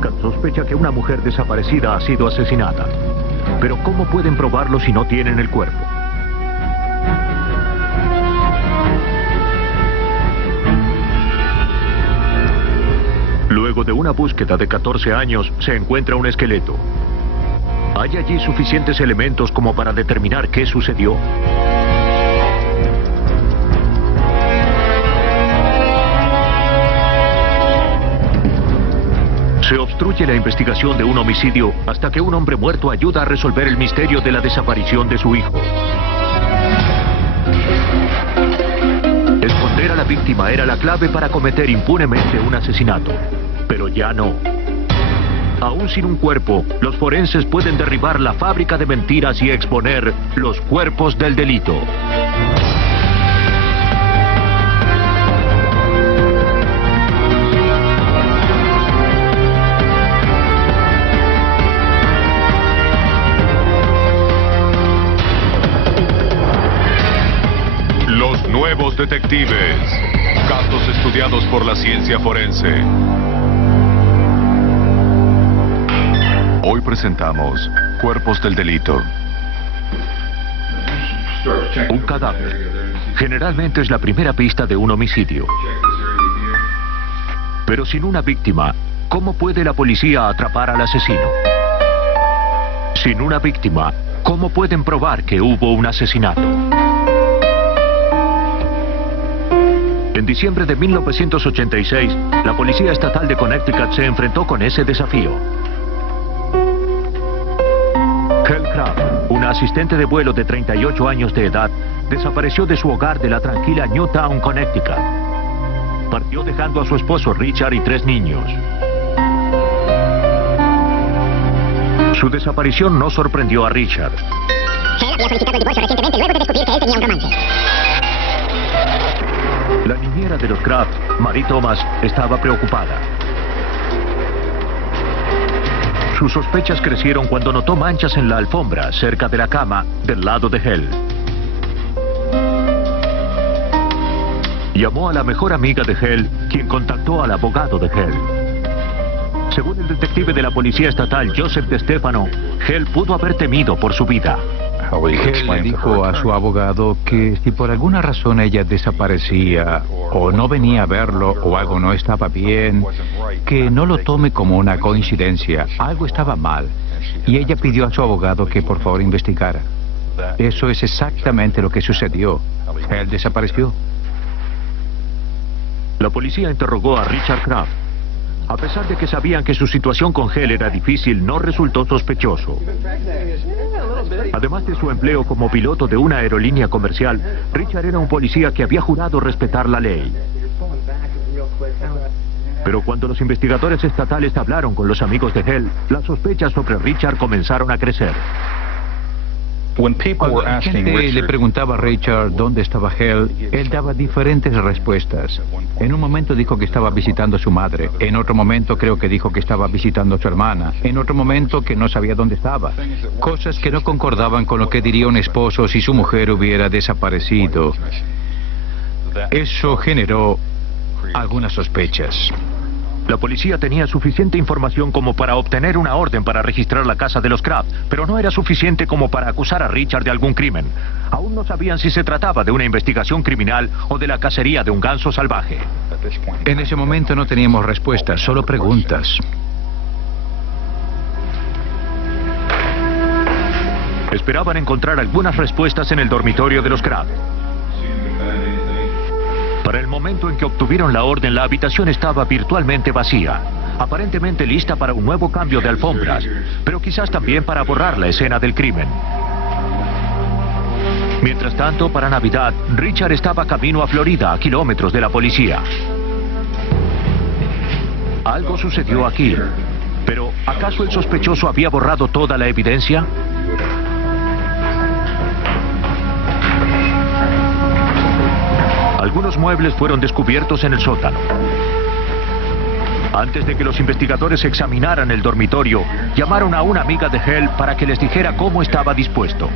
Cat sospecha que una mujer desaparecida ha sido asesinada. Pero ¿cómo pueden probarlo si no tienen el cuerpo? Luego de una búsqueda de 14 años, se encuentra un esqueleto. ¿Hay allí suficientes elementos como para determinar qué sucedió? Se obstruye la investigación de un homicidio hasta que un hombre muerto ayuda a resolver el misterio de la desaparición de su hijo. Esconder a la víctima era la clave para cometer impunemente un asesinato. Pero ya no. Aún sin un cuerpo, los forenses pueden derribar la fábrica de mentiras y exponer los cuerpos del delito. Los nuevos detectives. Casos estudiados por la ciencia forense. Hoy presentamos Cuerpos del Delito. Un cadáver. Generalmente es la primera pista de un homicidio. Pero sin una víctima, ¿cómo puede la policía atrapar al asesino? Sin una víctima, ¿cómo pueden probar que hubo un asesinato? En diciembre de 1986, la Policía Estatal de Connecticut se enfrentó con ese desafío. Hel Craft, una asistente de vuelo de 38 años de edad, desapareció de su hogar de la tranquila Newtown, Connecticut. Partió dejando a su esposo Richard y 3 niños. Su desaparición no sorprendió a Richard. Hel había solicitado el divorcio recientemente luego de descubrir que él tenía un romance. La niñera de los Kraft, Marie Thomas, estaba preocupada. Sus sospechas crecieron cuando notó manchas en la alfombra cerca de la cama del lado de Hel. Llamó a la mejor amiga de Hel, quien contactó al abogado de Hel. Según el detective de la Policía Estatal, Joseph DeStefano, Hel pudo haber temido por su vida. Hel le dijo a su abogado que si por alguna razón ella desaparecía o no venía a verlo o algo no estaba bien, que no lo tome como una coincidencia, algo estaba mal. Y ella pidió a su abogado que por favor investigara. Eso es exactamente lo que sucedió. Hel desapareció. La policía interrogó a Richard Kraft. A pesar de que sabían que su situación con Hel era difícil, no resultó sospechoso. Además de su empleo como piloto de una aerolínea comercial, Richard era un policía que había jurado respetar la ley. Pero cuando los investigadores estatales hablaron con los amigos de Hel, las sospechas sobre Richard comenzaron a crecer. Cuando la gente le preguntaba a Richard dónde estaba Hel, él daba diferentes respuestas. En un momento dijo que estaba visitando a su madre. En otro momento creo que dijo que estaba visitando a su hermana. En otro momento que no sabía dónde estaba. Cosas que no concordaban con lo que diría un esposo si su mujer hubiera desaparecido. Eso generó algunas sospechas. La policía tenía suficiente información como para obtener una orden para registrar la casa de los Kraft, pero no era suficiente como para acusar a Richard de algún crimen. Aún no sabían si se trataba de una investigación criminal o de la cacería de un ganso salvaje. En ese momento no teníamos respuestas, solo preguntas. Esperaban encontrar algunas respuestas en el dormitorio de los Kraft. Para el momento en que obtuvieron la orden, la habitación estaba virtualmente vacía, aparentemente lista para un nuevo cambio de alfombras, pero quizás también para borrar la escena del crimen. Mientras tanto, para Navidad, Richard estaba camino a Florida, a kilómetros de la policía. Algo sucedió aquí, pero ¿acaso el sospechoso había borrado toda la evidencia? Algunos muebles fueron descubiertos en el sótano. Antes de que los investigadores examinaran el dormitorio, llamaron a una amiga de Hel para que les dijera cómo estaba dispuesto.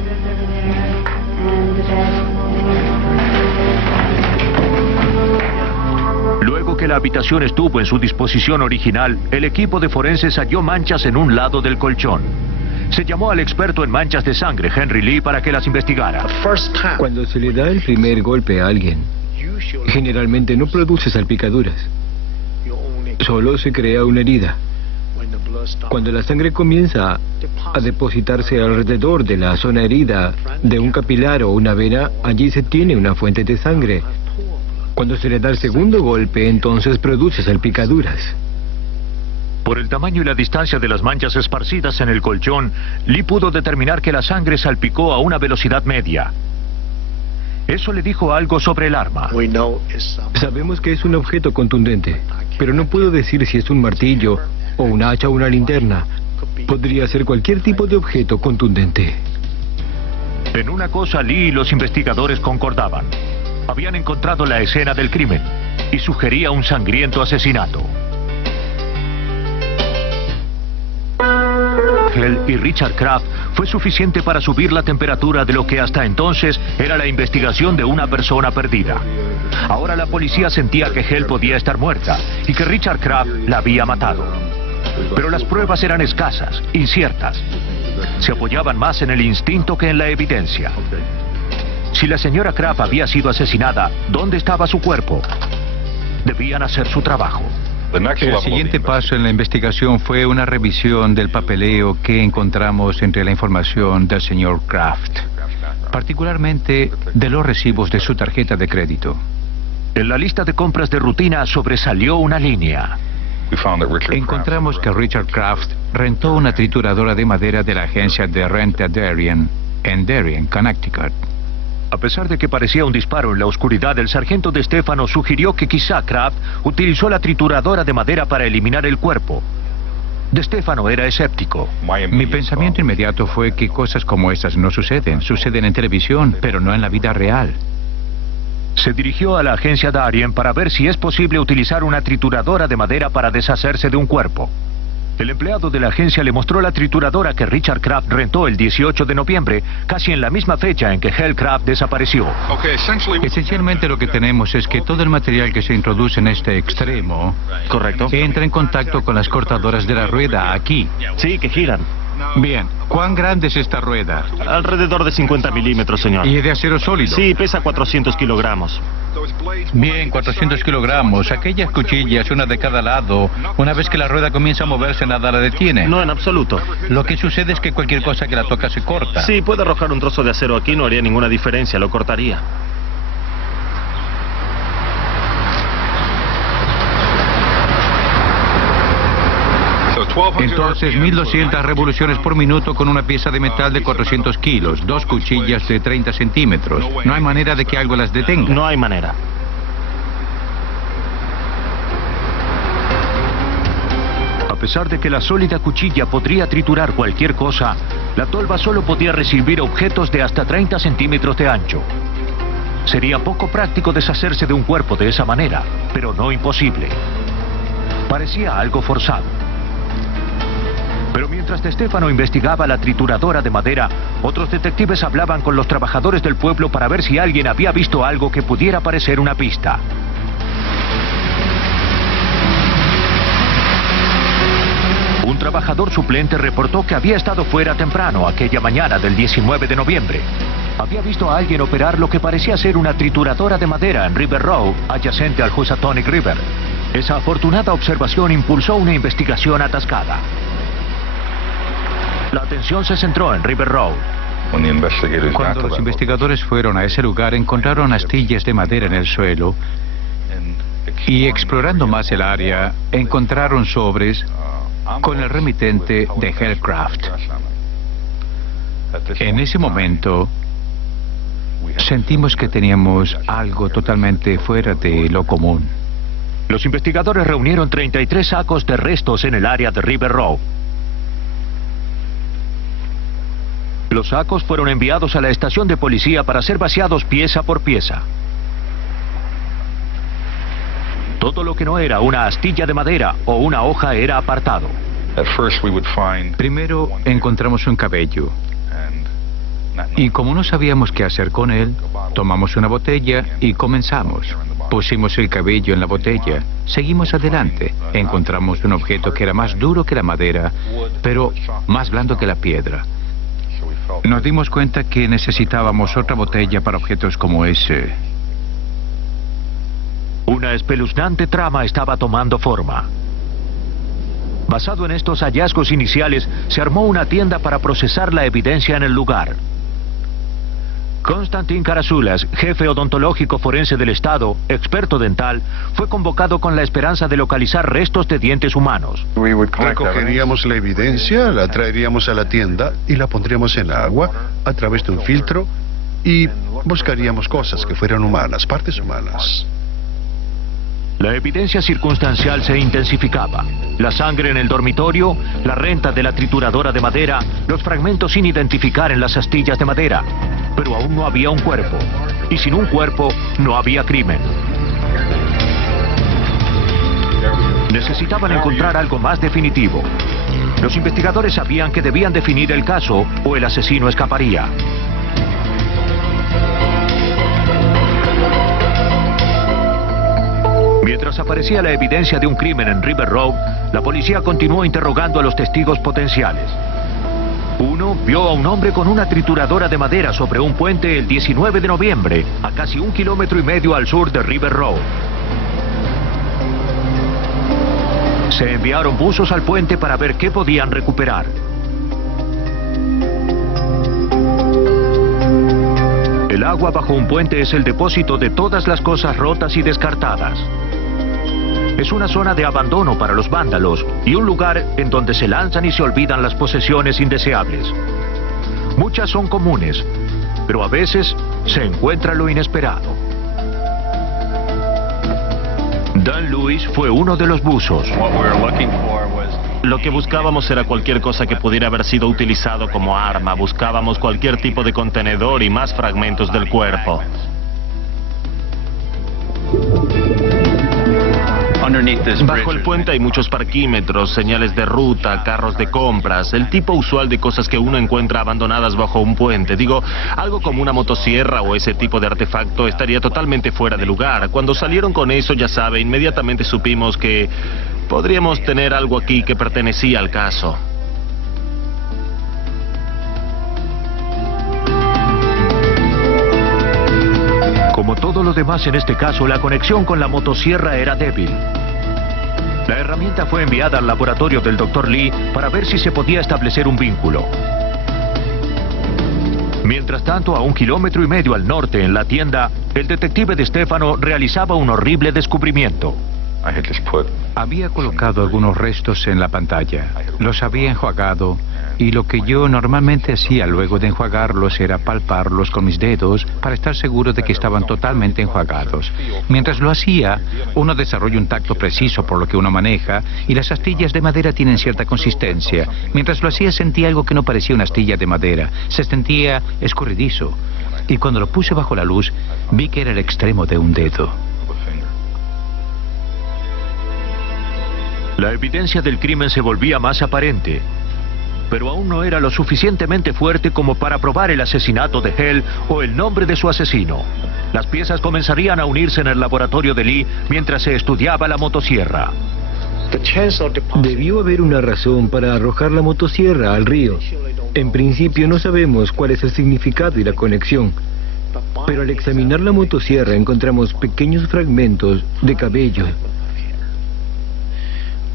Luego que que la habitación estuvo en su disposición original, el equipo de forenses halló manchas en un lado del colchón. Se llamó al experto en manchas de sangre, Henry Lee, para que las investigara. Cuando se le da el primer golpe a alguien, generalmente no produce salpicaduras. Solo se crea una herida. Cuando la sangre comienza a depositarse alrededor de la zona herida de un capilar o una vena, allí se tiene una fuente de sangre. Cuando se le da el segundo golpe, entonces produce salpicaduras. Por el tamaño y la distancia de las manchas esparcidas en el colchón, Lee pudo determinar que la sangre salpicó a una velocidad media. Eso le dijo algo sobre el arma. Sabemos que es un objeto contundente, pero no puedo decir si es un martillo o un hacha o una linterna. Podría ser cualquier tipo de objeto contundente. En una cosa, Lee y los investigadores concordaban. Habían encontrado la escena del crimen y sugería un sangriento asesinato. Hell y Richard Kraft fue suficiente para subir la temperatura de lo que hasta entonces era la investigación de una persona perdida. Ahora la policía sentía que Hell podía estar muerta y que Richard Kraft la había matado. Pero las pruebas eran escasas, inciertas. Se apoyaban más en el instinto que en la evidencia. Si la señora Kraft había sido asesinada, ¿dónde estaba su cuerpo? Debían hacer su trabajo. El siguiente paso en la investigación fue una revisión del papeleo que encontramos entre la información del señor Kraft, particularmente de los recibos de su tarjeta de crédito. En la lista de compras de rutina sobresalió una línea. Encontramos que Richard Kraft rentó una trituradora de madera de la agencia de renta Darien, en Darien, Connecticut. A pesar de que parecía un disparo en la oscuridad, el sargento De Stefano sugirió que quizá Kraft utilizó la trituradora de madera para eliminar el cuerpo. De Stefano era escéptico. Mi pensamiento inmediato fue que cosas como estas no suceden. Suceden en televisión, pero no en la vida real. Se dirigió a la agencia Darien para ver si es posible utilizar una trituradora de madera para deshacerse de un cuerpo. El empleado de la agencia le mostró la trituradora que Richard Kraft rentó el 18 de noviembre, casi en la misma fecha en que Hell Kraft desapareció. Esencialmente lo que tenemos es que todo el material que se introduce en este extremo... Correcto. Entra en contacto con las cortadoras de la rueda aquí. Sí, que giran. Bien. ¿Cuán grande es esta rueda? Alrededor de 50 milímetros, señor. ¿Y es de acero sólido? Sí, pesa 400 kilogramos. Bien, 400 kilogramos. Aquellas cuchillas, una de cada lado, una vez que la rueda comienza a moverse, nada la detiene. No, en absoluto. Lo que sucede es que cualquier cosa que la toca se corta. Sí, puede arrojar un trozo de acero aquí, no haría ninguna diferencia, lo cortaría. Entonces, 1200 revoluciones por minuto con una pieza de metal de 400 kilos, 2 cuchillas de 30 centímetros. No hay manera de que algo las detenga. No hay manera. A pesar de que la sólida cuchilla podría triturar cualquier cosa, la tolva solo podía recibir objetos de hasta 30 centímetros de ancho. Sería poco práctico deshacerse de un cuerpo de esa manera, pero no imposible. Parecía algo forzado. Pero mientras De Stefano investigaba la trituradora de madera, otros detectives hablaban con los trabajadores del pueblo para ver si alguien había visto algo que pudiera parecer una pista. Un trabajador suplente reportó que había estado fuera temprano aquella mañana del 19 de noviembre. Había visto a alguien operar lo que parecía ser una trituradora de madera en River Row, adyacente al Housatonic River. Esa afortunada observación impulsó una investigación atascada. La atención se centró en River Row. Cuando los investigadores fueron a ese lugar, encontraron astillas de madera en el suelo y, explorando más el área, encontraron sobres con el remitente de Hell Kraft. En ese momento, sentimos que teníamos algo totalmente fuera de lo común. Los investigadores reunieron 33 sacos de restos en el área de River Row. Los sacos fueron enviados a la estación de policía para ser vaciados pieza por pieza. Todo lo que no era una astilla de madera o una hoja era apartado. Primero encontramos un cabello. Y como no sabíamos qué hacer con él, tomamos una botella y comenzamos. Pusimos el cabello en la botella. Seguimos adelante. Encontramos un objeto que era más duro que la madera, pero más blando que la piedra. Nos dimos cuenta que necesitábamos otra botella para objetos como ese. Una espeluznante trama estaba tomando forma. Basado en estos hallazgos iniciales, se armó una tienda para procesar la evidencia en el lugar. Konstantin Karasulas, jefe odontológico forense del estado, experto dental, fue convocado con la esperanza de localizar restos de dientes humanos. Recogeríamos la evidencia, la traeríamos a la tienda y la pondríamos en agua a través de un filtro y buscaríamos cosas que fueran humanas, partes humanas. La evidencia circunstancial se intensificaba. La sangre en el dormitorio, la renta de la trituradora de madera, los fragmentos sin identificar en las astillas de madera. Pero aún no había un cuerpo. Y sin un cuerpo, no había crimen. Necesitaban encontrar algo más definitivo. Los investigadores sabían que debían definir el caso o el asesino escaparía. Mientras aparecía la evidencia de un crimen en River Road, la policía continuó interrogando a los testigos potenciales. Uno vio a un hombre con una trituradora de madera sobre un puente el 19 de noviembre, a casi 1,5 kilómetros al sur de River Road. Se enviaron buzos al puente para ver qué podían recuperar. El agua bajo un puente es el depósito de todas las cosas rotas y descartadas. Es una zona de abandono para los vándalos y un lugar en donde se lanzan y se olvidan las posesiones indeseables. Muchas son comunes, pero a veces se encuentra lo inesperado. Dan Lewis fue uno de los buzos. Lo que buscábamos era cualquier cosa que pudiera haber sido utilizado como arma. Buscábamos cualquier tipo de contenedor y más fragmentos del cuerpo. Bajo el puente hay muchos parquímetros, señales de ruta, carros de compras, el tipo usual de cosas que uno encuentra abandonadas bajo un puente. Digo, algo como una motosierra o ese tipo de artefacto estaría totalmente fuera de lugar. Cuando salieron con eso, ya sabe, inmediatamente supimos que podríamos tener algo aquí que pertenecía al caso. Como todo lo demás en este caso, la conexión con la motosierra era débil. La herramienta fue enviada al laboratorio del Dr. Lee para ver si se podía establecer un vínculo. Mientras tanto, a 1,5 kilómetros al norte, en la tienda, el detective de Stefano realizaba un horrible descubrimiento. Había colocado algunos restos en la pantalla. Los había enjuagado y lo que yo normalmente hacía luego de enjuagarlos era palparlos con mis dedos para estar seguro de que estaban totalmente enjuagados. Mientras lo hacía, uno desarrolla un tacto preciso por lo que uno maneja y las astillas de madera tienen cierta consistencia. Mientras lo hacía sentí algo que no parecía una astilla de madera. Se sentía escurridizo. Y cuando lo puse bajo la luz, vi que era el extremo de un dedo. La evidencia del crimen se volvía más aparente, pero aún no era lo suficientemente fuerte como para probar el asesinato de Hell o el nombre de su asesino. Las piezas comenzarían a unirse en el laboratorio de Lee mientras se estudiaba la motosierra. Debió haber una razón para arrojar la motosierra al río. En principio no sabemos cuál es el significado y la conexión, pero al examinar la motosierra encontramos pequeños fragmentos de cabello.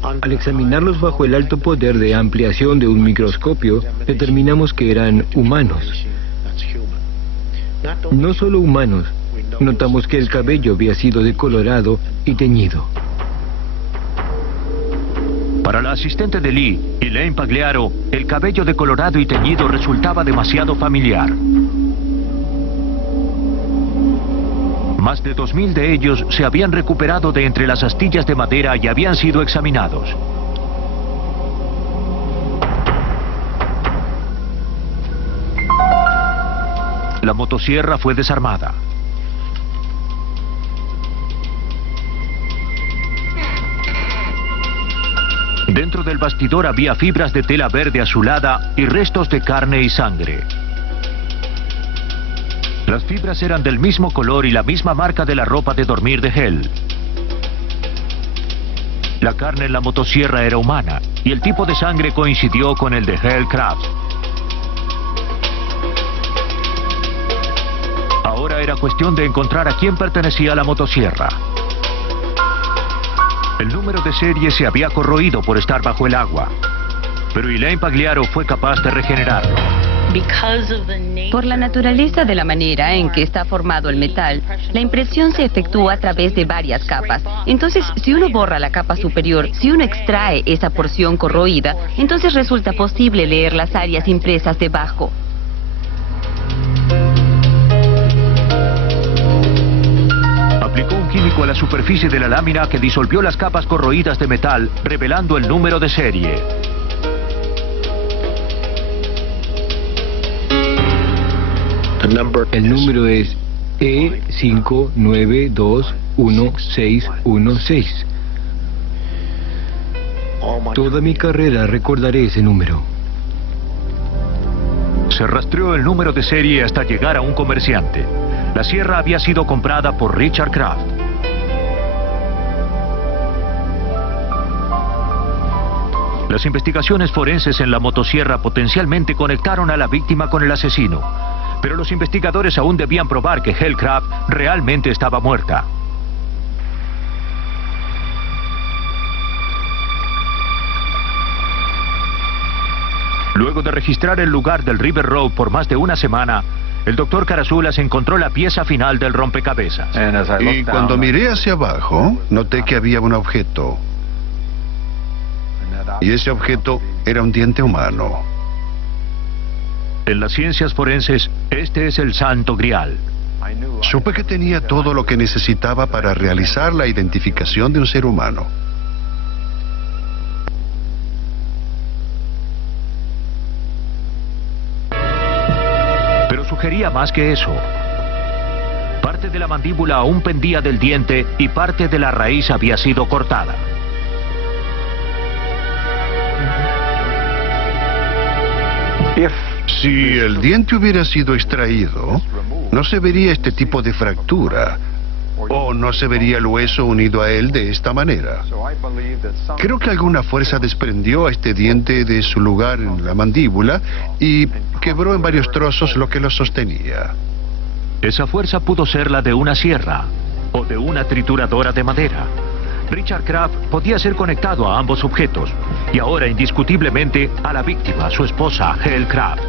Al examinarlos bajo el alto poder de ampliación de un microscopio, determinamos que eran humanos. No solo humanos, notamos que el cabello había sido decolorado y teñido. Para la asistente de Lee, Elaine Pagliaro, el cabello decolorado y teñido resultaba demasiado familiar. Más de 2,000 de ellos se habían recuperado de entre las astillas de madera y habían sido examinados. La motosierra fue desarmada. Dentro del bastidor había fibras de tela verde azulada y restos de carne y sangre. Las fibras eran del mismo color y la misma marca de la ropa de dormir de Hell. La carne en la motosierra era humana y el tipo de sangre coincidió con el de Hell Craft. Ahora era cuestión de encontrar a quién pertenecía a la motosierra. El número de serie se había corroído por estar bajo el agua, pero Elaine Pagliaro fue capaz de regenerarlo. Por la naturaleza de la manera en que está formado el metal, la impresión se efectúa a través de varias capas. Entonces, si uno borra la capa superior, si uno extrae esa porción corroída, entonces resulta posible leer las áreas impresas debajo. Aplicó un químico a la superficie de la lámina que disolvió las capas corroídas de metal, revelando el número de serie. El número es E59211616. Toda mi carrera recordaré ese número. Se rastreó el número de serie hasta llegar a un comerciante. La sierra había sido comprada por Richard Kraft. Las investigaciones forenses en la motosierra potencialmente conectaron a la víctima con el asesino, pero los investigadores aún debían probar que Hell Craft realmente estaba muerta. Luego de registrar el lugar del River Road por más de una semana, el doctor Carazulas encontró la pieza final del rompecabezas. Y cuando miré hacia abajo, noté que había un objeto. Y ese objeto era un diente humano. En las ciencias forenses, este es el Santo Grial. Supe que tenía todo lo que necesitaba para realizar la identificación de un ser humano. Pero sugería más que eso. Parte de la mandíbula aún pendía del diente y parte de la raíz había sido cortada. Si el diente hubiera sido extraído, no se vería este tipo de fractura, o no se vería el hueso unido a él de esta manera. Creo que alguna fuerza desprendió a este diente de su lugar en la mandíbula y quebró en varios trozos lo que lo sostenía. Esa fuerza pudo ser la de una sierra o de una trituradora de madera. Richard Kraft podía ser conectado a ambos objetos y ahora indiscutiblemente a la víctima, su esposa, Hell Craft.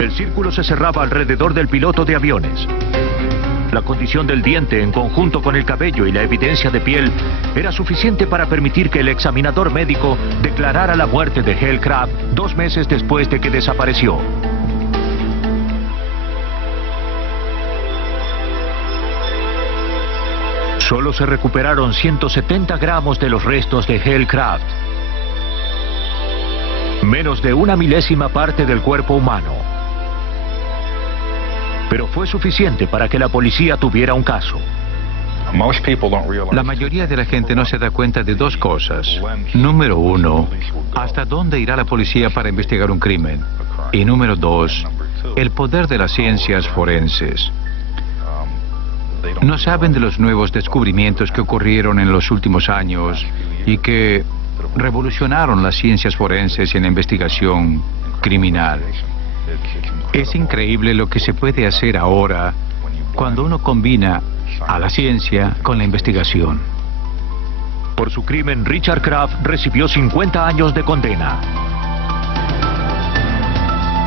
El círculo se cerraba alrededor del piloto de aviones. La condición del diente en conjunto con el cabello y la evidencia de piel era suficiente para permitir que el examinador médico declarara la muerte de Hell Craft 2 meses después de que desapareció. Solo se recuperaron 170 gramos de los restos de Hell Craft. Menos de 1 milésima parte del cuerpo humano. Pero fue suficiente para que la policía tuviera un caso. La mayoría de la gente no se da cuenta de 2 cosas. Número 1, ¿hasta dónde irá la policía para investigar un crimen? Y número 2, el poder de las ciencias forenses. No saben de los nuevos descubrimientos que ocurrieron en los últimos años y que revolucionaron las ciencias forenses en la investigación criminal. Es increíble lo que se puede hacer ahora cuando uno combina a la ciencia con la investigación. Por su crimen, Richard Kraft recibió 50 años de condena.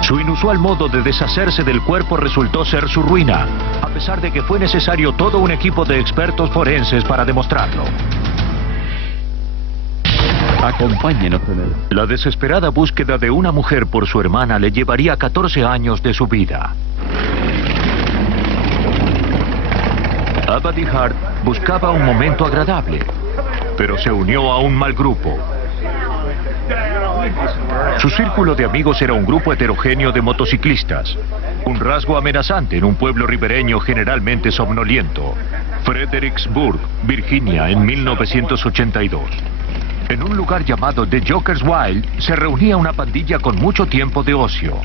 Su inusual modo de deshacerse del cuerpo resultó ser su ruina, a pesar de que fue necesario todo un equipo de expertos forenses para demostrarlo. Acompáñenos. La desesperada búsqueda de una mujer por su hermana le llevaría 14 años de su vida. Abadi Hart buscaba un momento agradable, pero se unió a un mal grupo. Su círculo de amigos era un grupo heterogéneo de motociclistas, un rasgo amenazante en un pueblo ribereño generalmente somnoliento, Fredericksburg, Virginia, en 1982. En un lugar llamado The Joker's Wild se reunía una pandilla con mucho tiempo de ocio.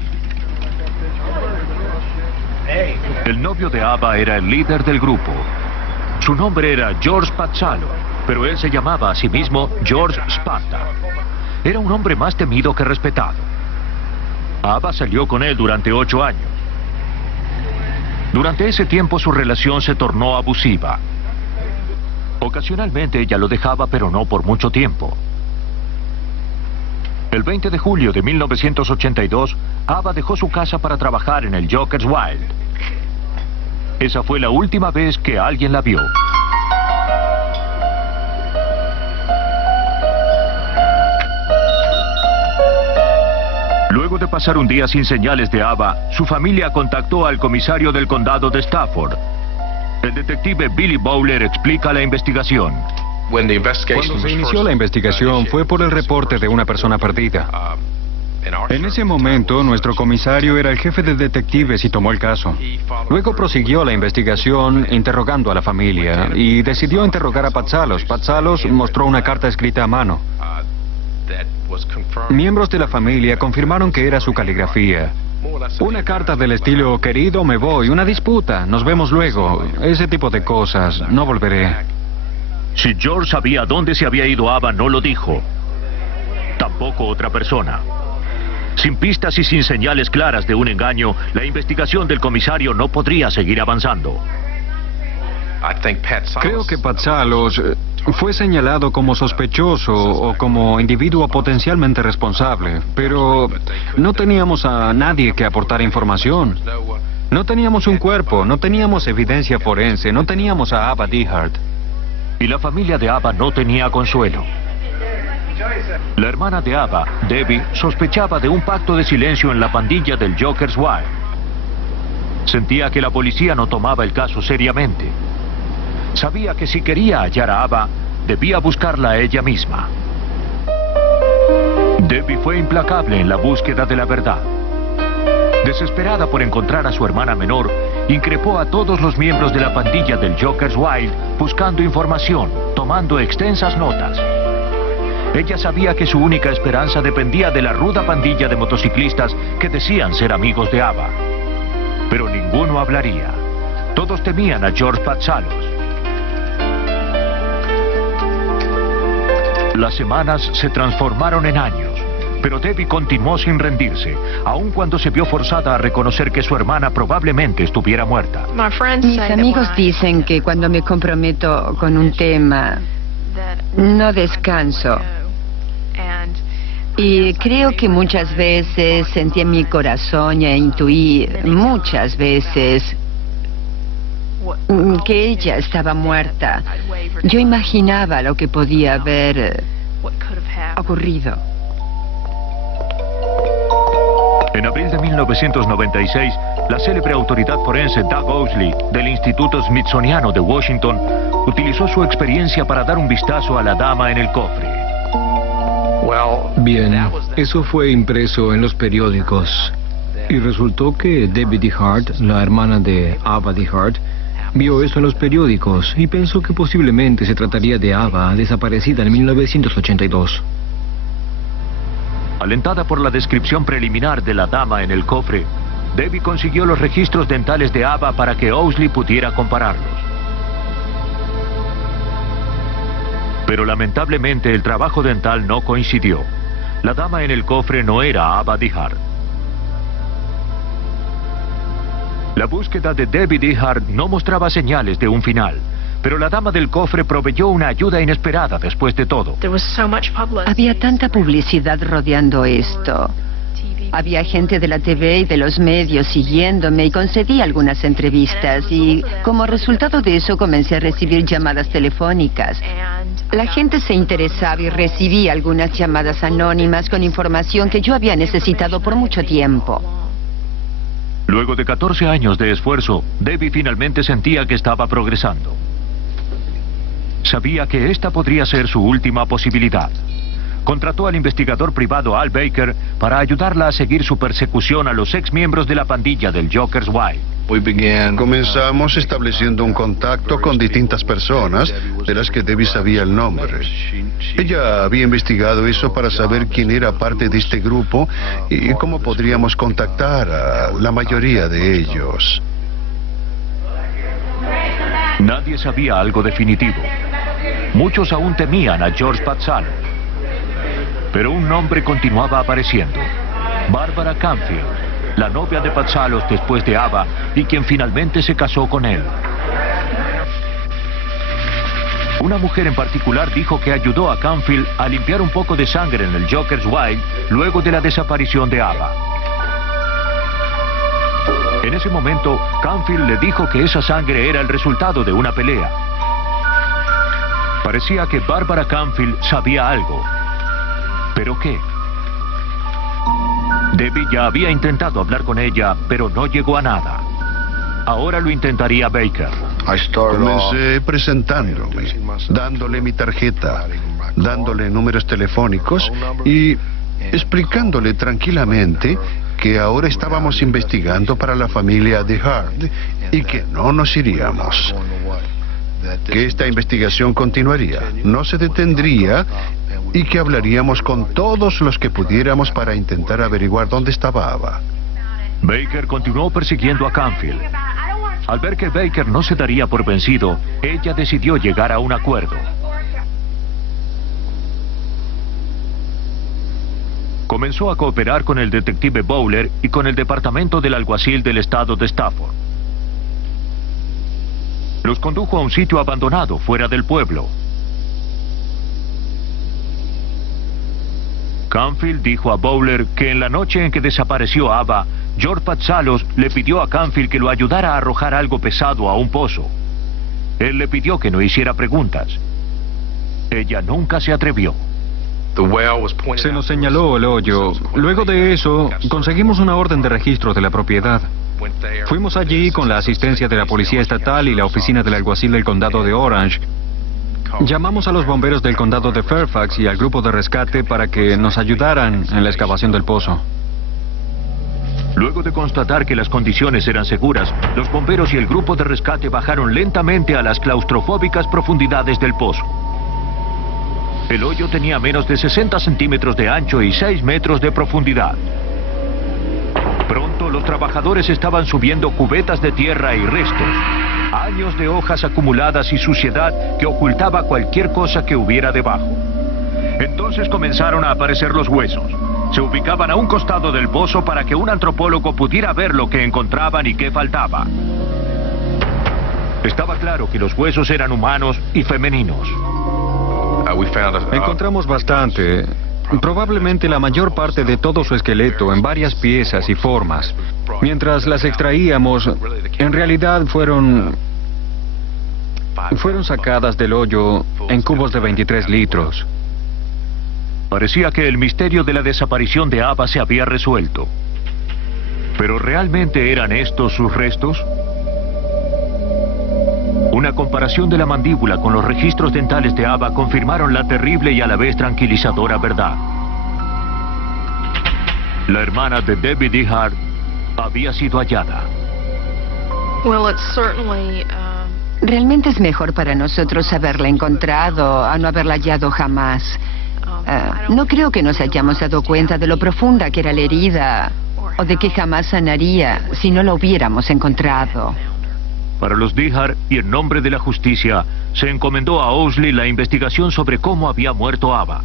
El novio de Ava era el líder del grupo. Su nombre era George Pazzalo, pero él se llamaba a sí mismo George Sparta. Era un hombre más temido que respetado. Ava salió con él durante 8 años. Durante ese tiempo su relación se tornó abusiva. Ocasionalmente ella lo dejaba, pero no por mucho tiempo. El 20 de julio de 1982, Ava dejó su casa para trabajar en el Jokers Wild. Esa fue la última vez que alguien la vio. Luego de pasar un día sin señales de Ava, su familia contactó al comisario del condado de Stafford. El detective Billy Bowler explica la investigación. Cuando se inició la investigación fue por el reporte de una persona perdida. En ese momento, nuestro comisario era el jefe de detectives y tomó el caso. Luego prosiguió la investigación interrogando a la familia y decidió interrogar a Patsalos. Patsalos mostró una carta escrita a mano. Miembros de la familia confirmaron que era su caligrafía. Una carta del estilo, querido, me voy, una disputa, nos vemos luego, ese tipo de cosas, no volveré. Si George sabía dónde se había ido Ava, no lo dijo. Tampoco otra persona. Sin pistas y sin señales claras de un engaño, la investigación del comisario no podría seguir avanzando. Creo que Patsalos fue señalado como sospechoso o como individuo potencialmente responsable, pero no teníamos a nadie que aportara información. No teníamos un cuerpo, no teníamos evidencia forense, no teníamos a Ava DeHart. Y la familia de Ava no tenía consuelo. La hermana de Ava, Debbie, sospechaba de un pacto de silencio en la pandilla del Jokers Wild. Sentía que la policía no tomaba el caso seriamente. Sabía que si quería hallar a Ava, debía buscarla ella misma. Debbie fue implacable en la búsqueda de la verdad. Desesperada por encontrar a su hermana menor, increpó a todos los miembros de la pandilla del Jokers Wild buscando información, tomando extensas notas. Ella sabía que su única esperanza dependía de la ruda pandilla de motociclistas que decían ser amigos de Ava. Pero ninguno hablaría. Todos temían a George Patsalos. Las semanas se transformaron en años, pero Debbie continuó sin rendirse, aun cuando se vio forzada a reconocer que su hermana probablemente estuviera muerta. Mis amigos dicen que cuando me comprometo con un tema, no descanso. Y creo que muchas veces sentí en mi corazón e intuí muchas veces que ella estaba muerta. Yo imaginaba lo que podía haber ocurrido. En abril de 1996, la célebre autoridad forense Doug Owsley del Instituto Smithsoniano de Washington utilizó su experiencia para dar un vistazo a la dama en el cofre. Bien, eso fue impreso en los periódicos y resultó que Debbie DeHart, la hermana de Ava DeHart, vio eso en los periódicos y pensó que posiblemente se trataría de Ava, desaparecida en 1982. Alentada por la descripción preliminar de la dama en el cofre, Debbie consiguió los registros dentales de Ava para que Owsley pudiera compararlos. Pero lamentablemente el trabajo dental no coincidió. La dama en el cofre no era Ava DeHart. La búsqueda de Debbie DeHart no mostraba señales de un final, pero la dama del cofre proveyó una ayuda inesperada después de todo. Había tanta publicidad rodeando esto. Había gente de la TV y de los medios siguiéndome y concedí algunas entrevistas y como resultado de eso comencé a recibir llamadas telefónicas. La gente se interesaba y recibía algunas llamadas anónimas con información que yo había necesitado por mucho tiempo. Luego de 14 años de esfuerzo, Debbie finalmente sentía que estaba progresando. Sabía que esta podría ser su última posibilidad. Contrató al investigador privado Al Baker para ayudarla a seguir su persecución a los exmiembros de la pandilla del Jokers Wild. Comenzamos estableciendo un contacto con distintas personas de las que Debbie sabía el nombre. Ella había investigado eso para saber quién era parte de este grupo y cómo podríamos contactar a la mayoría de ellos. Nadie sabía algo definitivo. Muchos aún temían a George Patsalos. Pero un nombre continuaba apareciendo. Barbara Canfield, la novia de Patsalos después de Ava y quien finalmente se casó con él. Una mujer en particular dijo que ayudó a Canfield a limpiar un poco de sangre en el Joker's Wild luego de la desaparición de Ava. En ese momento, Canfield le dijo que esa sangre era el resultado de una pelea. Parecía que Barbara Canfield sabía algo. ¿Pero qué? Debbie ya había intentado hablar con ella, pero no llegó a nada. Ahora lo intentaría Baker. Comencé presentándome, dándole mi tarjeta, dándole números telefónicos y explicándole tranquilamente que ahora estábamos investigando para la familia de Hart y que no nos iríamos. Que esta investigación continuaría, no se detendría y que hablaríamos con todos los que pudiéramos para intentar averiguar dónde estaba Ava. Baker continuó persiguiendo a Canfield. Al ver que Baker no se daría por vencido, ella decidió llegar a un acuerdo. Comenzó a cooperar con el detective Bowler y con el departamento del alguacil del estado de Stafford. Los condujo a un sitio abandonado fuera del pueblo. Canfield dijo a Bowler que en la noche en que desapareció Ava, George Patsalos le pidió a Canfield que lo ayudara a arrojar algo pesado a un pozo. Él le pidió que no hiciera preguntas. Ella nunca se atrevió. Se nos señaló el hoyo. Luego de eso, conseguimos una orden de registro de la propiedad. Fuimos allí con la asistencia de la Policía Estatal y la oficina del alguacil del condado de Orange. Llamamos a los bomberos del condado de Fairfax y al grupo de rescate para que nos ayudaran en la excavación del pozo. Luego de constatar que las condiciones eran seguras, los bomberos y el grupo de rescate bajaron lentamente a las claustrofóbicas profundidades del pozo. El hoyo tenía menos de 60 centímetros de ancho y 6 metros de profundidad. Pronto los trabajadores estaban subiendo cubetas de tierra y restos, años de hojas acumuladas y suciedad que ocultaba cualquier cosa que hubiera debajo. Entonces comenzaron a aparecer los huesos. Se ubicaban a un costado del pozo para que un antropólogo pudiera ver lo que encontraban y qué faltaba. Estaba claro que los huesos eran humanos y femeninos. Encontramos bastante. Probablemente la mayor parte de todo su esqueleto en varias piezas y formas. Mientras las extraíamos, en realidad fueron sacadas del hoyo en cubos de 23 litros. Parecía que el misterio de la desaparición de Ava se había resuelto. ¿Pero realmente eran estos sus restos? Una comparación de la mandíbula con los registros dentales de Ava confirmaron la terrible y a la vez tranquilizadora verdad. La hermana de Debbie D. Hart había sido hallada. Realmente es mejor para nosotros haberla encontrado a no haberla hallado jamás. No creo que nos hayamos dado cuenta de lo profunda que era la herida o de que jamás sanaría si no la hubiéramos encontrado. Para los Dihar y en nombre de la justicia, se encomendó a Owsley la investigación sobre cómo había muerto Ava.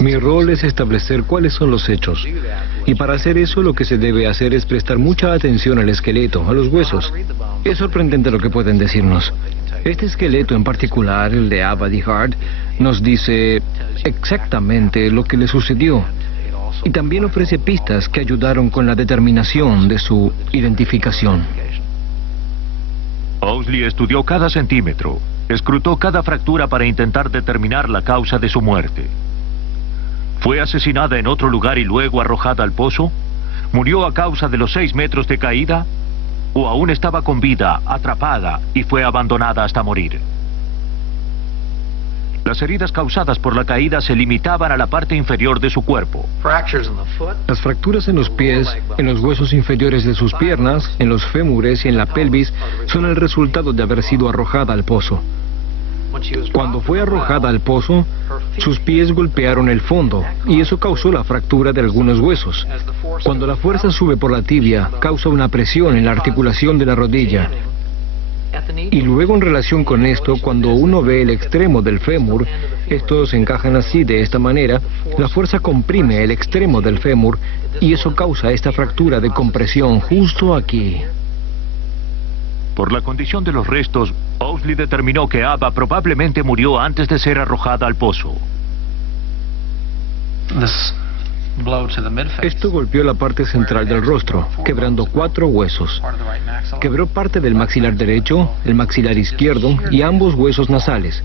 Mi rol es establecer cuáles son los hechos. Y para hacer eso lo que se debe hacer es prestar mucha atención al esqueleto, a los huesos. Es sorprendente lo que pueden decirnos. Este esqueleto en particular, el de Ava D. Hart, nos dice exactamente lo que le sucedió. Y también ofrece pistas que ayudaron con la determinación de su identificación. Owsley estudió cada centímetro, escrutó cada fractura para intentar determinar la causa de su muerte. ¿Fue asesinada en otro lugar y luego arrojada al pozo? ¿Murió a causa de los 6 metros de caída? ¿O aún estaba con vida, atrapada y fue abandonada hasta morir? Las heridas causadas por la caída se limitaban a la parte inferior de su cuerpo. Las fracturas en los pies, en los huesos inferiores de sus piernas, en los fémures y en la pelvis son el resultado de haber sido arrojada al pozo. Cuando fue arrojada al pozo, sus pies golpearon el fondo y eso causó la fractura de algunos huesos. Cuando la fuerza sube por la tibia, causa una presión en la articulación de la rodilla. Y luego en relación con esto, cuando uno ve el extremo del fémur, estos encajan así de esta manera, la fuerza comprime el extremo del fémur y eso causa esta fractura de compresión justo aquí. Por la condición de los restos, Owsley determinó que Ava probablemente murió antes de ser arrojada al pozo. Esto golpeó la parte central del rostro, quebrando 4 huesos. Quebró parte del maxilar derecho, el maxilar izquierdo y ambos huesos nasales.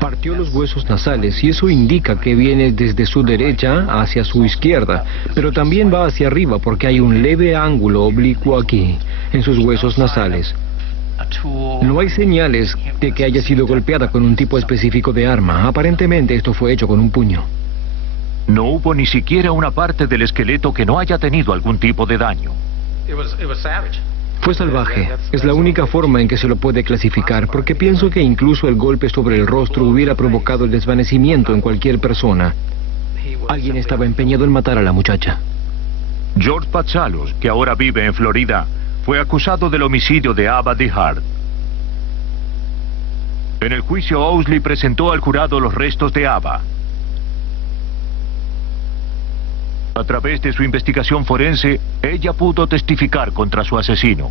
Partió los huesos nasales y eso indica que viene desde su derecha hacia su izquierda, pero también va hacia arriba porque hay un leve ángulo oblicuo aquí, en sus huesos nasales. No hay señales de que haya sido golpeada con un tipo específico de arma. Aparentemente esto fue hecho con un puño. No hubo ni siquiera una parte del esqueleto que no haya tenido algún tipo de daño. Fue salvaje. Es la única forma en que se lo puede clasificar, porque pienso que incluso el golpe sobre el rostro hubiera provocado el desvanecimiento en cualquier persona. Alguien estaba empeñado en matar a la muchacha. George Patsalos, que ahora vive en Florida, fue acusado del homicidio de Ava DeHart. En el juicio, Owsley presentó al jurado los restos de Ava. A través de su investigación forense, ella pudo testificar contra su asesino.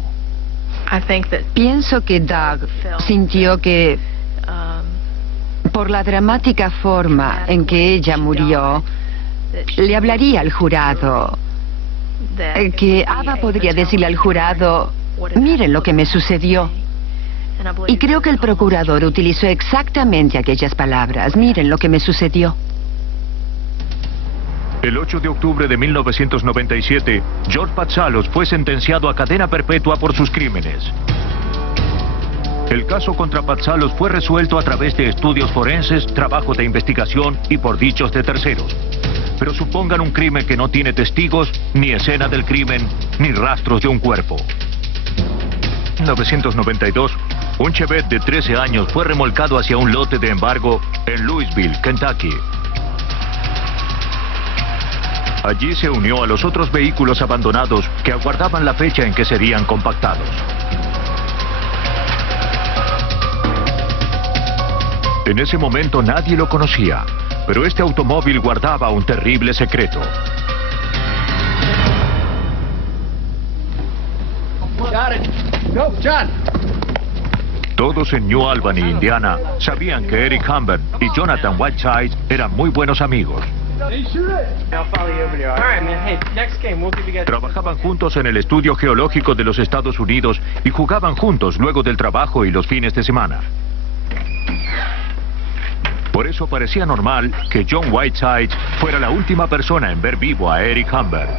Pienso que Doug sintió que, por la dramática forma en que ella murió, le hablaría al jurado. Que Ava podría decirle al jurado, miren lo que me sucedió. Y creo que el procurador utilizó exactamente aquellas palabras, miren lo que me sucedió. El 8 de octubre de 1997, George Patsalos fue sentenciado a cadena perpetua por sus crímenes. El caso contra Patsalos fue resuelto a través de estudios forenses, trabajos de investigación y por dichos de terceros. Pero supongan un crimen que no tiene testigos, ni escena del crimen, ni rastros de un cuerpo. En 1992, un Chevette de 13 años fue remolcado hacia un lote de embargo en Louisville, Kentucky. Allí se unió a los otros vehículos abandonados que aguardaban la fecha en que serían compactados. En ese momento nadie lo conocía, pero este automóvil guardaba un terrible secreto. Todos en New Albany, Indiana, sabían que Eric Humbert y Jonathan Whiteside eran muy buenos amigos. Trabajaban juntos en el estudio geológico de los Estados Unidos y jugaban juntos luego del trabajo y los fines de semana. Por eso parecía normal que John Whiteside fuera la última persona en ver vivo a Eric Humbert.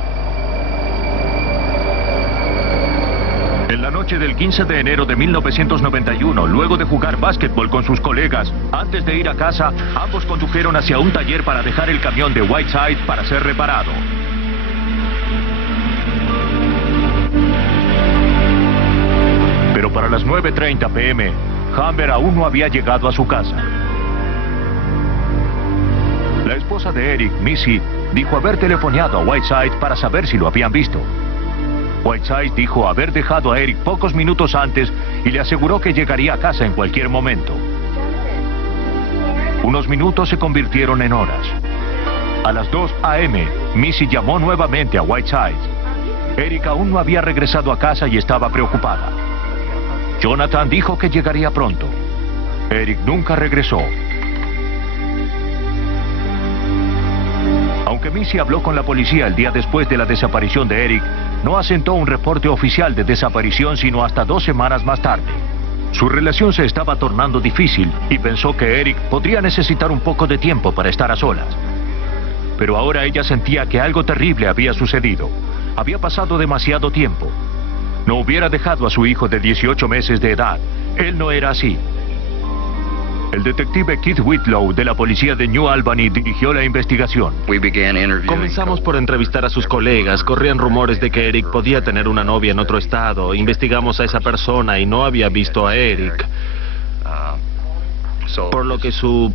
En la noche del 15 de enero de 1991, luego de jugar básquetbol con sus colegas, antes de ir a casa, ambos condujeron hacia un taller para dejar el camión de Whiteside para ser reparado. Pero para las 9:30 p.m., Humbert aún no había llegado a su casa. La esposa de Eric, Missy, dijo haber telefoneado a Whiteside para saber si lo habían visto. Whiteside dijo haber dejado a Eric pocos minutos antes y le aseguró que llegaría a casa en cualquier momento. Unos minutos se convirtieron en horas. A las 2 a.m., Missy llamó nuevamente a Whiteside. Eric aún no había regresado a casa y estaba preocupada. Jonathan dijo que llegaría pronto. Eric nunca regresó. Aunque Missy habló con la policía el día después de la desaparición de Eric, no asentó un reporte oficial de desaparición sino hasta 2 semanas más tarde. Su relación se estaba tornando difícil y pensó que Eric podría necesitar un poco de tiempo para estar a solas. Pero ahora ella sentía que algo terrible había sucedido. Había pasado demasiado tiempo. No hubiera dejado a su hijo de 18 meses de edad. Él no era así. El detective Keith Whitlow de la policía de New Albany dirigió la investigación. Comenzamos por entrevistar a sus colegas. Corrían rumores de que Eric podía tener una novia en otro estado. Investigamos a esa persona y no había visto a Eric. Por lo que su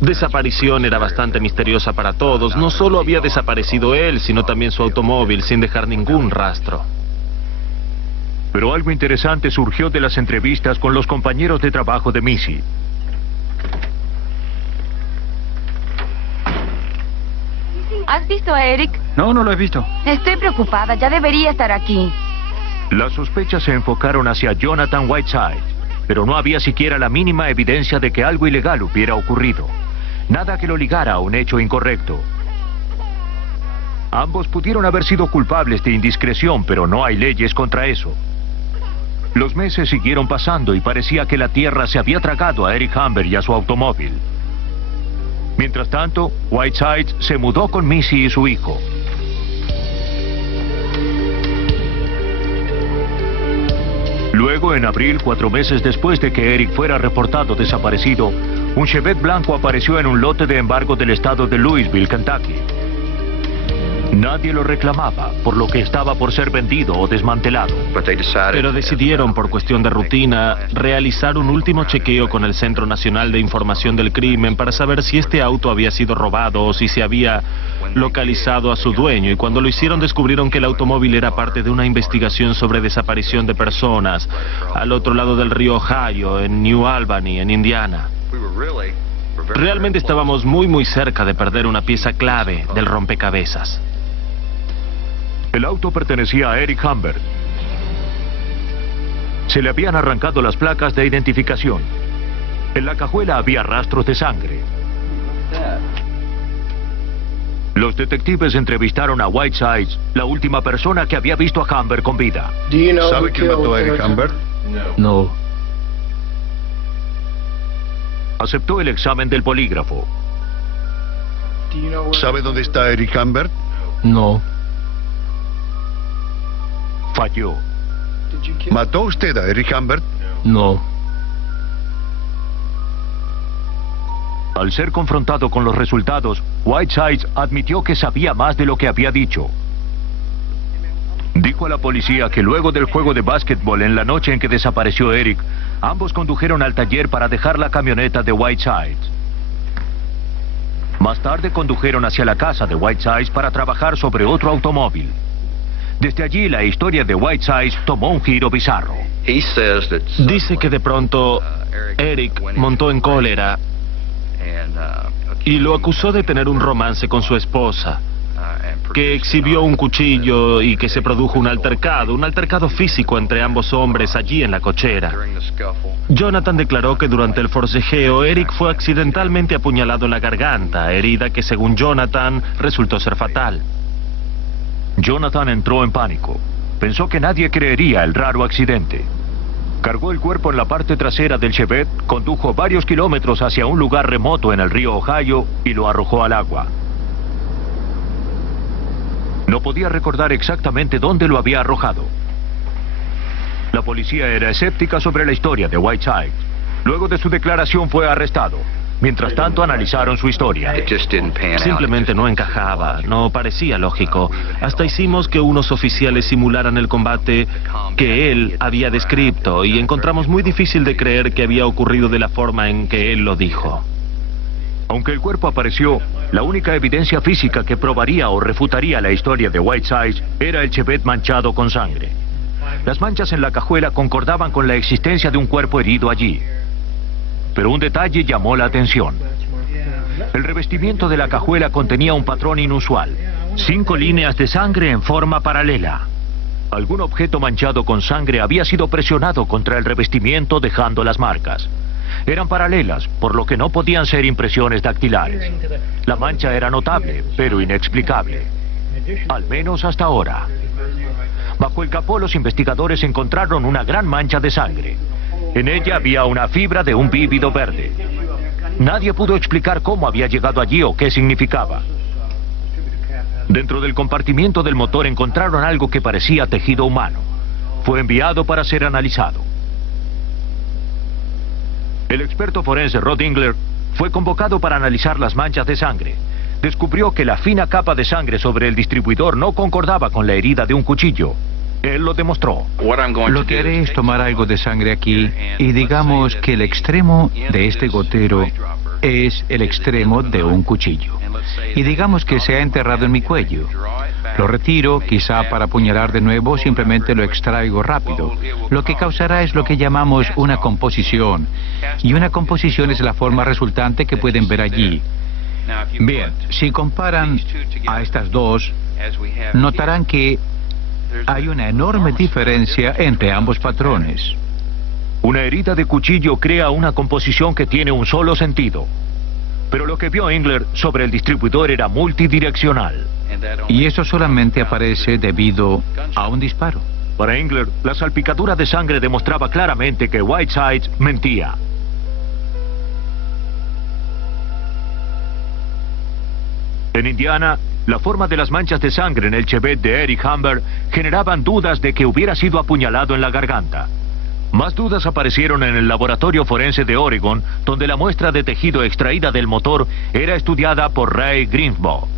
desaparición era bastante misteriosa para todos. No solo había desaparecido él, sino también su automóvil sin dejar ningún rastro. Pero algo interesante surgió de las entrevistas con los compañeros de trabajo de Missy. ¿Has visto a Eric? No, no lo he visto. Estoy preocupada, ya debería estar aquí. Las sospechas se enfocaron hacia Jonathan Whiteside, pero no había siquiera la mínima evidencia de que algo ilegal hubiera ocurrido. Nada que lo ligara a un hecho incorrecto. Ambos pudieron haber sido culpables de indiscreción, pero no hay leyes contra eso. Los meses siguieron pasando y parecía que la tierra se había tragado a Eric Humber y a su automóvil. Mientras tanto, Whiteside se mudó con Missy y su hijo. Luego, en abril, 4 meses después de que Eric fuera reportado desaparecido, un Chevette blanco apareció en un lote de embargo del estado de Louisville, Kentucky. Nadie lo reclamaba, por lo que estaba por ser vendido o desmantelado. Pero decidieron, por cuestión de rutina, realizar un último chequeo con el Centro Nacional de Información del Crimen para saber si este auto había sido robado o si se había localizado a su dueño. Y cuando lo hicieron, descubrieron que el automóvil era parte de una investigación sobre desaparición de personas al otro lado del río Ohio, en New Albany, en Indiana. Realmente estábamos muy cerca de perder una pieza clave del rompecabezas. El auto pertenecía a Eric Humber. Se le habían arrancado las placas de identificación. En la cajuela había rastros de sangre. Los detectives entrevistaron a Whiteside, la última persona que había visto a Humber con vida. ¿Sabe quién mató a Eric Humber? No. Aceptó el examen del polígrafo. ¿Sabe dónde está Eric Humber? No. Falló. ¿Mató usted a Eric Humber? No. Al ser confrontado con los resultados, Whiteside admitió que sabía más de lo que había dicho. Dijo a la policía que luego del juego de básquetbol en la noche en que desapareció Eric, ambos condujeron al taller para dejar la camioneta de Whiteside. Más tarde condujeron hacia la casa de Whiteside para trabajar sobre otro automóvil. Desde allí la historia de Whiteside tomó un giro bizarro. Dice que de pronto Eric montó en cólera y lo acusó de tener un romance con su esposa, que exhibió un cuchillo y que se produjo un altercado físico entre ambos hombres allí en la cochera. Jonathan declaró que durante el forcejeo Eric fue accidentalmente apuñalado en la garganta, herida que según Jonathan resultó ser fatal. Jonathan entró en pánico. Pensó que nadie creería el raro accidente. Cargó el cuerpo en la parte trasera del Chevette, condujo varios kilómetros hacia un lugar remoto en el río Ohio y lo arrojó al agua. No podía recordar exactamente dónde lo había arrojado. La policía era escéptica sobre la historia de Whiteside. Luego de su declaración fue arrestado. Mientras tanto, analizaron su historia. Simplemente no encajaba, no parecía lógico. Hasta hicimos que unos oficiales simularan el combate que él había descrito y encontramos muy difícil de creer que había ocurrido de la forma en que él lo dijo. Aunque el cuerpo apareció, la única evidencia física que probaría o refutaría la historia de Whiteside era el Chevette manchado con sangre. Las manchas en la cajuela concordaban con la existencia de un cuerpo herido allí. Pero un detalle llamó la atención. El revestimiento de la cajuela contenía un patrón inusual. 5 líneas de sangre en forma paralela. Algún objeto manchado con sangre había sido presionado contra el revestimiento dejando las marcas. Eran paralelas, por lo que no podían ser impresiones dactilares. La mancha era notable, pero inexplicable. Al menos hasta ahora. Bajo el capó, los investigadores encontraron una gran mancha de sangre. En ella había una fibra de un vívido verde. Nadie pudo explicar cómo había llegado allí o qué significaba. Dentro del compartimiento del motor encontraron algo que parecía tejido humano. Fue enviado para ser analizado. El experto forense Rod Engler fue convocado para analizar las manchas de sangre. Descubrió que la fina capa de sangre sobre el distribuidor no concordaba con la herida de un cuchillo. Él lo demostró. Lo que haré es tomar algo de sangre aquí y digamos que el extremo de este gotero es el extremo de un cuchillo. Y digamos que se ha enterrado en mi cuello. Lo retiro, quizá para apuñalar de nuevo, simplemente lo extraigo rápido. Lo que causará es lo que llamamos una composición. Y una composición es la forma resultante que pueden ver allí. Bien, si comparan a estas dos, notarán que hay una enorme diferencia entre ambos patrones. Una herida de cuchillo crea una composición que tiene un solo sentido. Pero lo que vio Engler sobre el distribuidor era multidireccional. Y eso solamente aparece debido a un disparo. Para Engler, la salpicadura de sangre demostraba claramente que Whiteside mentía. En Indiana, la forma de las manchas de sangre en el Chevette de Eric Humber generaban dudas de que hubiera sido apuñalado en la garganta. Más dudas aparecieron en el laboratorio forense de Oregon, donde la muestra de tejido extraída del motor era estudiada por Ray Grimsbaugh.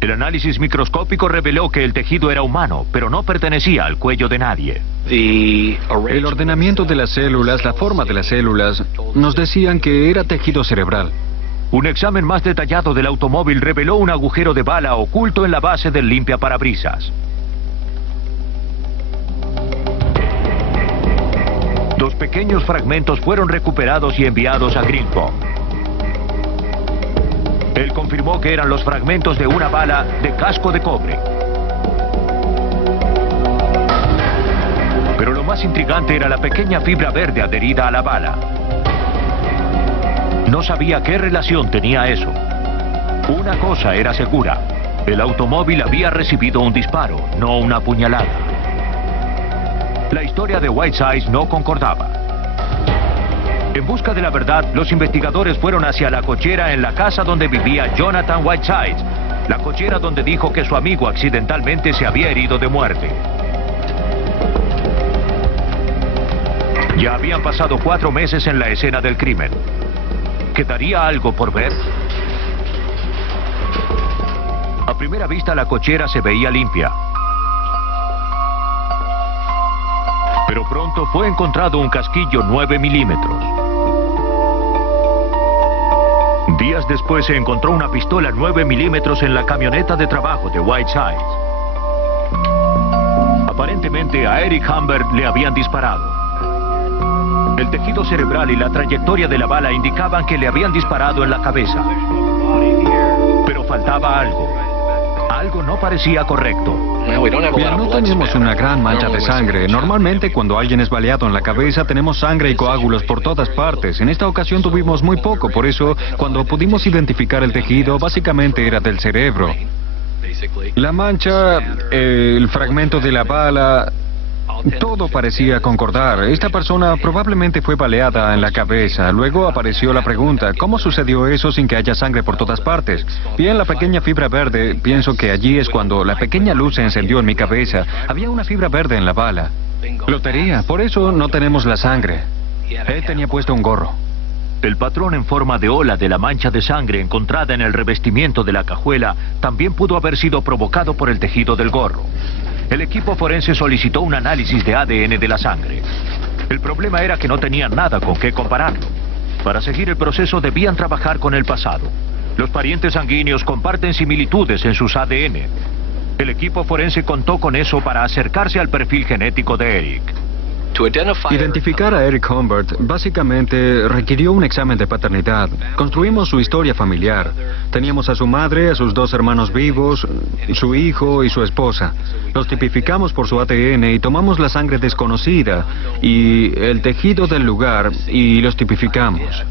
El análisis microscópico reveló que el tejido era humano, pero no pertenecía al cuello de nadie. El ordenamiento de las células, la forma de las células, nos decían que era tejido cerebral. Un examen más detallado del automóvil reveló un agujero de bala oculto en la base del limpiaparabrisas. Dos pequeños fragmentos fueron recuperados y enviados a Grimsbaugh. Él confirmó que eran los fragmentos de una bala de casco de cobre. Pero lo más intrigante era la pequeña fibra verde adherida a la bala. No sabía qué relación tenía eso. Una cosa era segura: el automóvil había recibido un disparo, no una puñalada. La historia de Whiteside no concordaba. En busca de la verdad, los investigadores fueron hacia la cochera en la casa donde vivía Jonathan Whiteside, la cochera donde dijo que su amigo accidentalmente se había herido de muerte. Ya habían pasado 4 meses en la escena del crimen. ¿Quedaría algo por ver? A primera vista la cochera se veía limpia. Pero pronto fue encontrado un casquillo 9 milímetros. Días después se encontró una pistola 9 milímetros en la camioneta de trabajo de Whiteside. Aparentemente a Eric Humber le habían disparado. El tejido cerebral y la trayectoria de la bala indicaban que le habían disparado en la cabeza. Pero faltaba algo. Algo no parecía correcto. Bien, no tenemos una gran mancha de sangre. Normalmente cuando alguien es baleado en la cabeza tenemos sangre y coágulos por todas partes. En esta ocasión tuvimos muy poco, por eso cuando pudimos identificar el tejido básicamente era del cerebro. La mancha, el fragmento de la bala, todo parecía concordar. Esta persona probablemente fue baleada en la cabeza. Luego apareció la pregunta: ¿cómo sucedió eso sin que haya sangre por todas partes? Bien, la pequeña fibra verde, pienso que allí es cuando la pequeña luz se encendió en mi cabeza. Había una fibra verde en la bala. Lotería, por eso no tenemos la sangre. Él tenía puesto un gorro. El patrón en forma de ola de la mancha de sangre encontrada en el revestimiento de la cajuela también pudo haber sido provocado por el tejido del gorro. El equipo forense solicitó un análisis de ADN de la sangre. El problema era que no tenían nada con qué compararlo. Para seguir el proceso debían trabajar con el pasado. Los parientes sanguíneos comparten similitudes en sus ADN. El equipo forense contó con eso para acercarse al perfil genético de Eric. Identificar a Eric Humbert básicamente requirió un examen de paternidad. Construimos su historia familiar. Teníamos a su madre, a sus 2 hermanos vivos, su hijo y su esposa. Los tipificamos por su ADN y tomamos la sangre desconocida y el tejido del lugar y los tipificamos.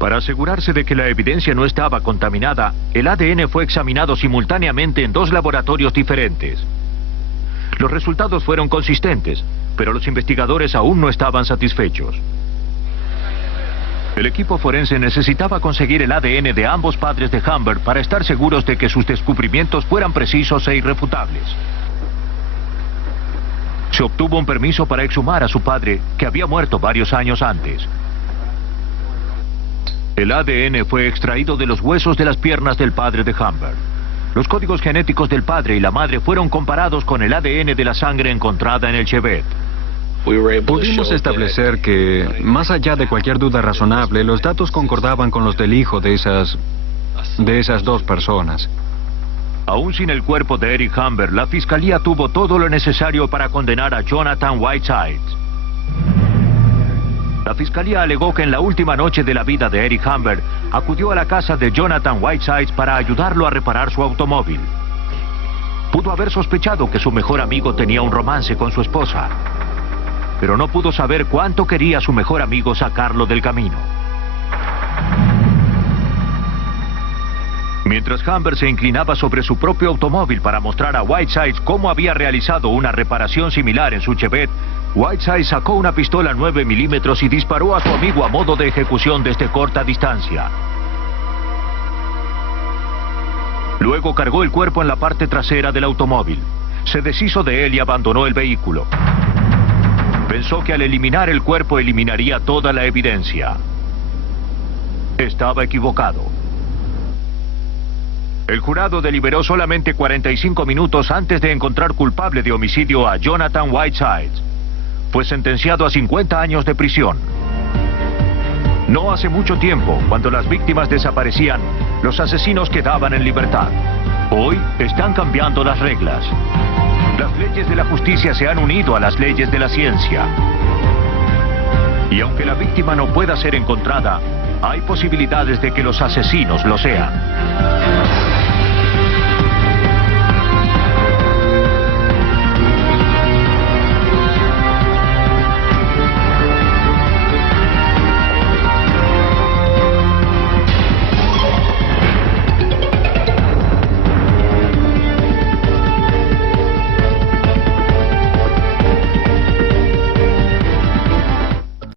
Para asegurarse de que la evidencia no estaba contaminada, el ADN fue examinado simultáneamente en 2 laboratorios diferentes. Los resultados fueron consistentes, pero los investigadores aún no estaban satisfechos. El equipo forense necesitaba conseguir el ADN de ambos padres de Humbert para estar seguros de que sus descubrimientos fueran precisos e irrefutables. Se obtuvo un permiso para exhumar a su padre, que había muerto varios años antes. El ADN fue extraído de los huesos de las piernas del padre de Humbert. Los códigos genéticos del padre y la madre fueron comparados con el ADN de la sangre encontrada en el Chevette. Pudimos establecer que, más allá de cualquier duda razonable, los datos concordaban con los del hijo de esas de esas dos personas. Aún sin el cuerpo de Eric Humber, la fiscalía tuvo todo lo necesario para condenar a Jonathan Whiteside. La fiscalía alegó que en la última noche de la vida de Eric Humber, acudió a la casa de Jonathan Whiteside para ayudarlo a reparar su automóvil. Pudo haber sospechado que su mejor amigo tenía un romance con su esposa, pero no pudo saber cuánto quería su mejor amigo sacarlo del camino. Mientras Humber se inclinaba sobre su propio automóvil para mostrar a Whiteside cómo había realizado una reparación similar en su Chevette, Whiteside sacó una pistola 9 milímetros y disparó a su amigo a modo de ejecución desde corta distancia. Luego cargó el cuerpo en la parte trasera del automóvil. Se deshizo de él y abandonó el vehículo. Pensó que al eliminar el cuerpo eliminaría toda la evidencia. Estaba equivocado. El jurado deliberó solamente 45 minutos antes de encontrar culpable de homicidio a Jonathan Whiteside. Fue sentenciado a 50 años de prisión. No hace mucho tiempo, cuando las víctimas desaparecían, los asesinos quedaban en libertad. Hoy están cambiando las reglas. Las leyes de la justicia se han unido a las leyes de la ciencia. Y aunque la víctima no pueda ser encontrada, hay posibilidades de que los asesinos lo sean.